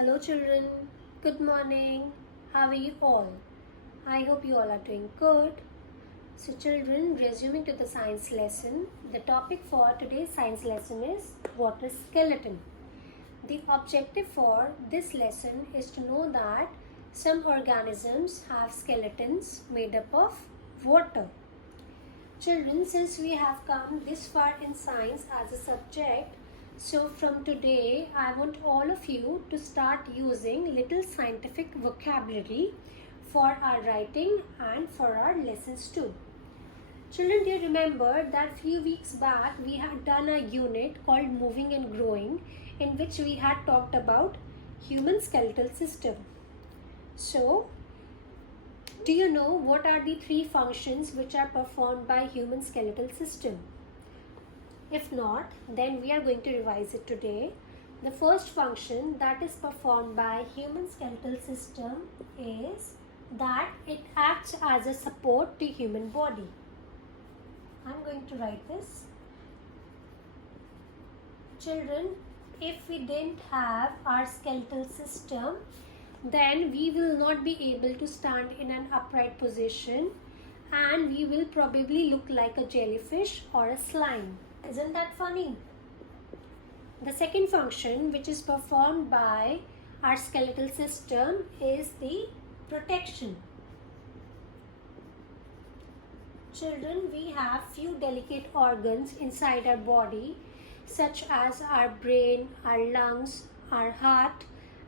Hello children, good morning. How are you all? I hope you all are doing good. So children, resuming to the science lesson, the topic for today's science lesson is water skeleton. The objective for this lesson is to know that some organisms have skeletons made up of water. Children, since we have come this far in science as a subject, so from today I want all of you to start using little scientific vocabulary for our writing and for our lessons too. Children, do you remember that few weeks back we had done a unit called Moving and Growing, in which we had talked about human skeletal system. So do you know what are the three functions which are performed by human skeletal system? If not, then we are going to revise it today. The first function that is performed by human skeletal system is that it acts as a support to human body. I'm going to write this. Children, if we didn't have our skeletal system, then we will not be able to stand in an upright position and we will probably look like a jellyfish or a slime. Isn't that funny? The second function which is performed by our skeletal system is the protection. Children, we have few delicate organs inside our body such as our brain, our lungs, our heart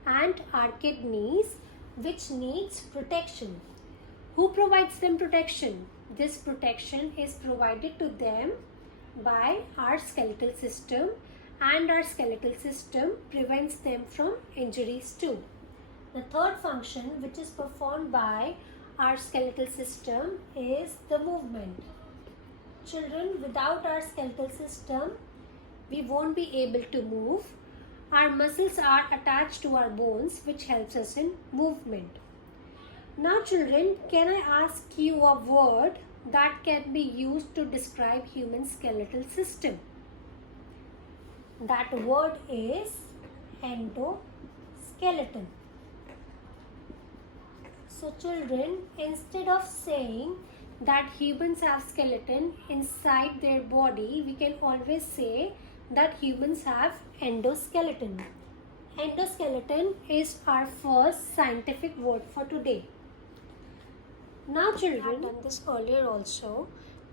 and our kidneys, which needs protection. Who provides them protection? This protection is provided to them by our skeletal system, and our skeletal system prevents them from injuries too. The third function which is performed by our skeletal system is the movement. Children, without our skeletal system, we won't be able to move. Our muscles are attached to our bones, which helps us in movement. Now children, can I ask you a word that can be used to describe human skeletal system? That word is endoskeleton. So children, instead of saying that humans have skeleton inside their body, we can always say that humans have endoskeleton. Endoskeleton is our first scientific word for today. Now children, I have done this earlier also,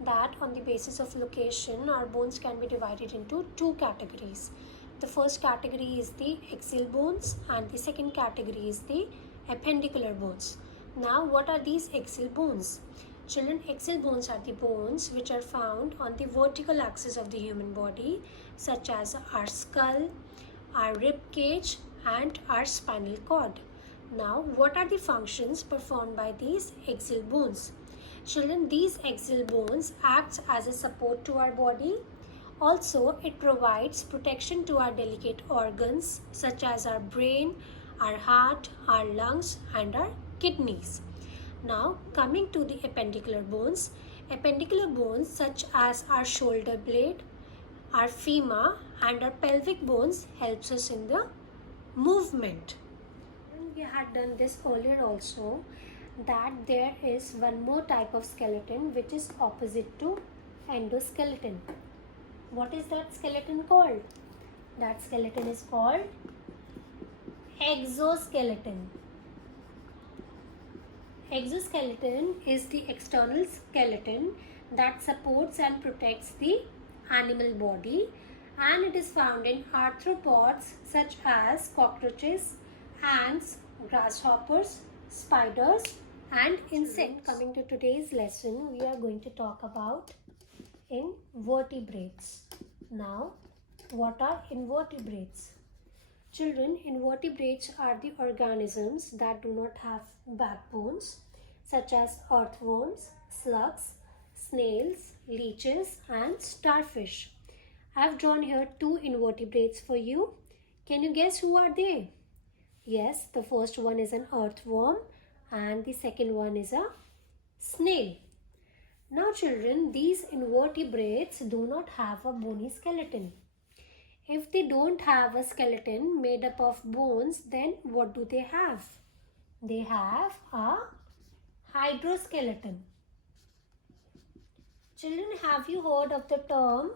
that on the basis of location our bones can be divided into two categories. The first category is the axial bones and the second category is the appendicular bones. Now what are these axial bones? Children, axial bones are the bones which are found on the vertical axis of the human body, such as our skull, our rib cage and our spinal cord. Now what are the functions performed by these axial bones? Children, these axial bones act as a support to our body. Also, it provides protection to our delicate organs such as our brain, our heart, our lungs and our kidneys. Now coming to the appendicular bones such as our shoulder blade, our femur and our pelvic bones helps us in the movement. We had done this earlier also, that there is one more type of skeleton which is opposite to endoskeleton. What is that skeleton called? That skeleton is called exoskeleton. Exoskeleton is the external skeleton that supports and protects the animal body, and it is found in arthropods such as cockroaches, ants, grasshoppers, spiders and insects. Coming to today's lesson, we are going to talk about invertebrates. Now, what are invertebrates? Children, invertebrates are the organisms that do not have backbones, such as earthworms, slugs, snails, leeches and starfish. I have drawn here two invertebrates for you. Can you guess who are they? Yes, the first one is an earthworm and the second one is a snail. Now children, these invertebrates do not have a bony skeleton. If they don't have a skeleton made up of bones, then what do they have? They have a hydroskeleton. Children, have you heard of the term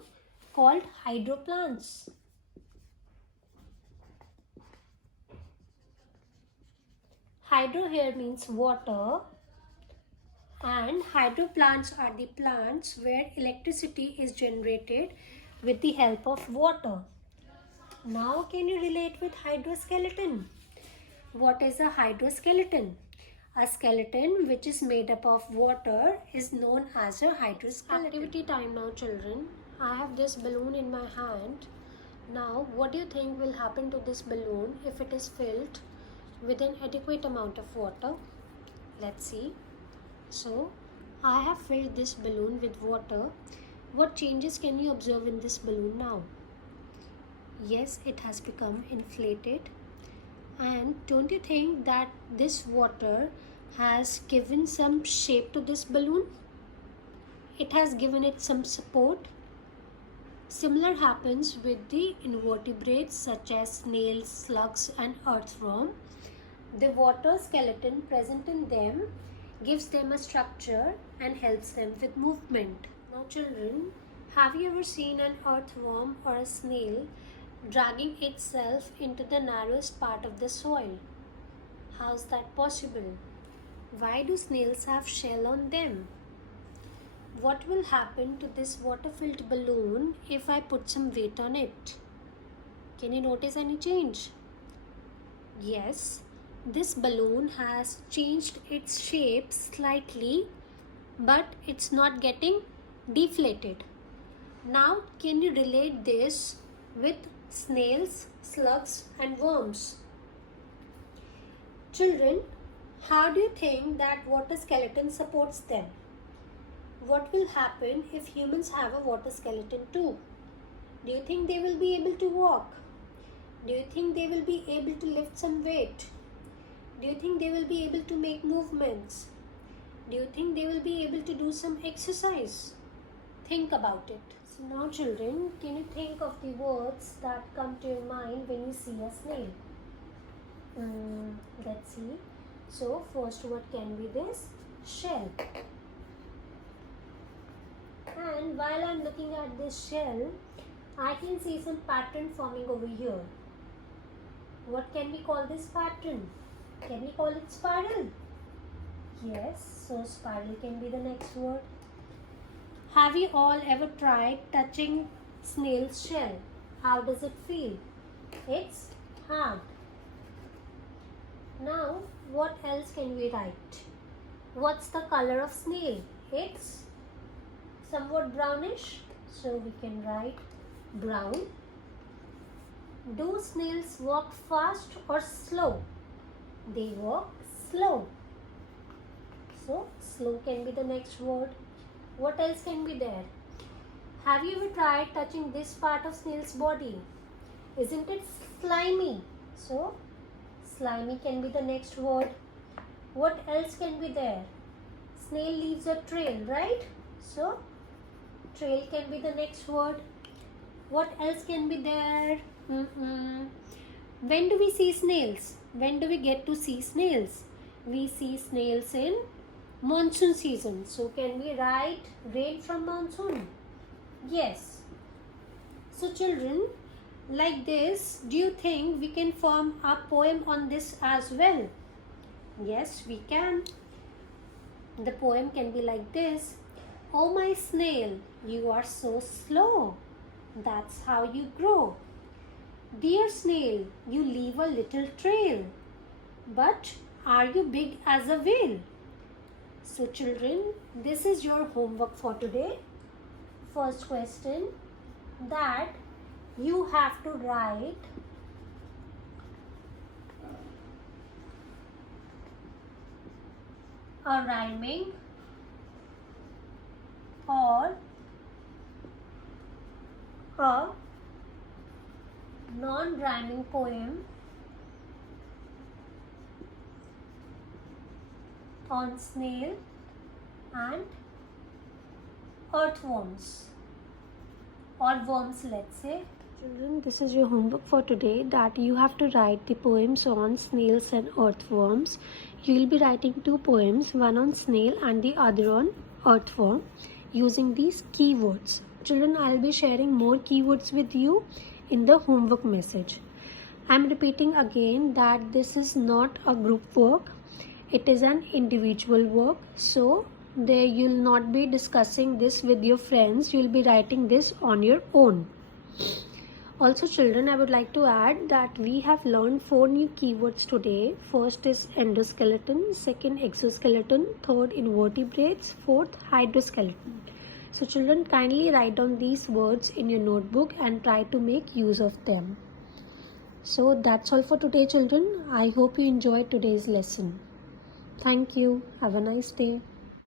called hydroplants? Hydro here means water, and hydroplants are the plants where electricity is generated with the help of water. Now can you relate with hydroskeleton? What is a hydroskeleton? A skeleton which is made up of water is known as a hydroskeleton. Activity time now, children. I have this balloon in my hand. Now what do you think will happen to this balloon if it is filled with an adequate amount of water? Let's see. So I have filled this balloon with water. What changes can you observe in this balloon now? Yes, it has become inflated. And don't you think that this water has given some shape to this balloon? It has given it some support. Similar happens with the invertebrates such as snails, slugs and earthworm. The water skeleton present in them gives them a structure and helps them with movement. Now children, have you ever seen an earthworm or a snail dragging itself into the narrowest part of the soil? How's that possible? Why do snails have shell on them? What will happen to this water-filled balloon if I put some weight on it? Can you notice any change? Yes, this balloon has changed its shape slightly, but it's not getting deflated. Now, can you relate this with snails, slugs and worms? Children, how do you think that water skeleton supports them? What will happen if humans have a water skeleton too? Do you think they will be able to walk? Do you think they will be able to lift some weight? Do you think they will be able to make movements? Do you think they will be able to do some exercise? Think about it. So now children, can you think of the words that come to your mind when you see a snail? Let's see. So first word can be this, shell. And while I'm looking at this shell, I can see some pattern forming over here. What can we call this pattern? Can we call it spiral? Yes, so spiral can be the next word. Have you all ever tried touching snail's shell? How does it feel? It's hard. Now, what else can we write? What's the color of snail? It's somewhat brownish, so we can write brown. Do snails walk fast or slow? They walk slow. So slow can be the next word. What else can be there? Have you ever tried touching this part of snail's body? Isn't it slimy? So slimy can be the next word. What else can be there? Snail leaves a trail, right? So trail can be the next word. What else can be there? When do we see snails? When do we get to see snails? We see snails in monsoon season. So can we write rain from monsoon? Yes. So children, like this, do you think we can form a poem on this as well? Yes, we can. The poem can be like this. Oh my snail, you are so slow. That's how you grow. Dear snail, you leave a little trail. But are you big as a whale? So children, this is your homework for today. First question, that you have to write a rhyming or a non-rhyming poem on snail and earthworms or worms, let's say. Children, this is your homework for today, that you have to write the poems on snails and earthworms. You will be writing 2 poems, one on snail and the other on earthworm, using these keywords. Children, I will be sharing more keywords with you in the homework message. I am repeating again that this is not a group work, it is an individual work. So there you will not be discussing this with your friends, you will be writing this on your own. Also children, I would like to add that we have learned 4 new keywords today. First is endoskeleton, second exoskeleton, third invertebrates, fourth hydroskeleton. So children, kindly write down these words in your notebook and try to make use of them. So that's all for today children. I hope you enjoyed today's lesson. Thank you. Have a nice day.